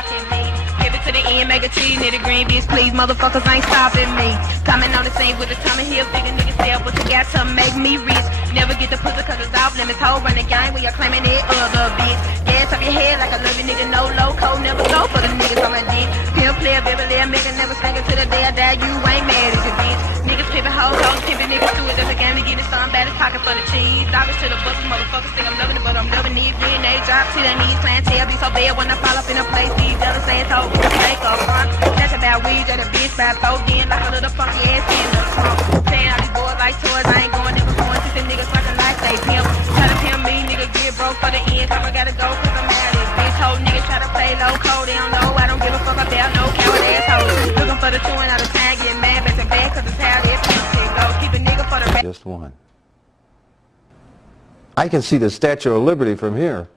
blocking me. Give it to the end, make a cheese, nitty green, bitch, please, motherfuckers ain't stopping me. Coming on the scene with the Tommy Hill, bigger niggas sell, but you got to make me rich. Never get the pussy cause it's off limits, hoe run the game when you're claiming it other bitch. Gas up your head like I love you, nigga, no loco, never go for the niggas on my dick. Pimp player, baby, little nigga, never spanking to the day I die, you ain't mad at your bitch. Niggas pimpin' hoes, pimpin' niggas through it, just a game to get it some bad as pocket for the cheese. Dollars to the buses, motherfuckers think I'm loving it, but I'm loving these. When they drop to their knees, clientele be so bad when I fall up in a place. These other saying told me to make a front. That's about weed, that a bitch by both in like a little funky ass in the trunk. Saying all these boys like toys, I ain't going, never going. Since them niggas fucking like they pimp. Try to pimp me, nigga, get broke for the end. Time I gotta go cause I'm mad at this bitch. Whole niggas try to play low code, they don't know. I don't give a fuck about no coward assholes. Looking for the 2 and out of time, get mad back to back cause it's how this shit go. Keep a nigga for the rest. Just one. I can see the Statue of Liberty from here.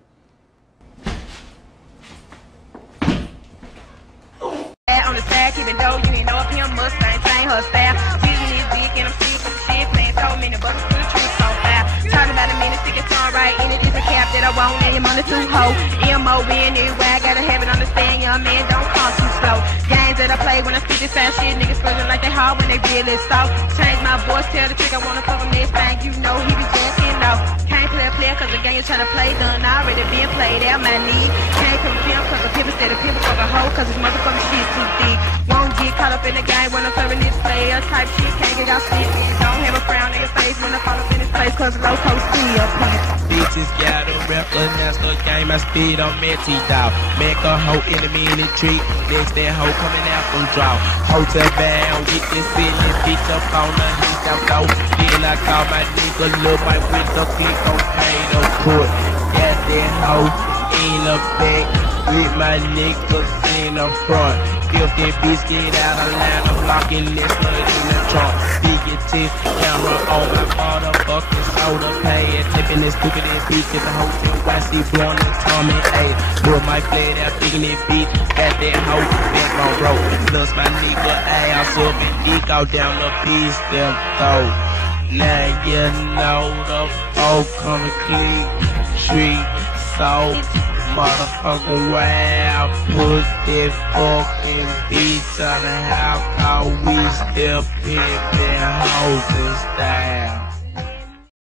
On the side, keep it dough, you ain't know if him Mustang, train her style. Teasing his dick and I'm shit for the shit, playing so many buttons to the truth so foul. Talking about a minute, stick your tongue right in it, is a cap that I want, and your money too hoe. M-O-N, anyway, I gotta have it, understand, young man, don't come too slow. Games that I play when I speak this fast shit, niggas splurging like they hard when they really soft. Change my voice, tell the trick I wanna fuck him next thing, you know he be jacking off. Can't play a player cause the game you tryna play done already been played out my knee. Can't come pimp cause the pimp instead of pimp fuck a hoe cause his motherfucking shit too thick. Won't get caught up in the game when I'm serving this player type shit. Can't get y'all shit. Don't have a frown in your face when I fall up in this place cause loco still play. Bitches gotta recognize the game, I speed on Matty dog. Make a hoe enemy in the tree. Next that hoe coming out from draw. Hotel bound, get this feeling, bitch up on the heat down low. Then I call my nigga, look my window, click on pay the court. Got that hoe in the back with my niggas in the front. If that bitch get out of line, I'm locking this nut in the trunk. Big your teeth, camera on my motherfucking shoulder pad. Tipping this stupid ass bitch at the hotel, YC blowing the Tommy A. Put my blade out, digging that bitch, got that hoe back on road. Plus my nigga ass up and dick out down the piece, them throat. Now you know the folk coming clean, street, so motherfucking wild, put that fucking bitch on the house, cause we still pimpin' hoes in style.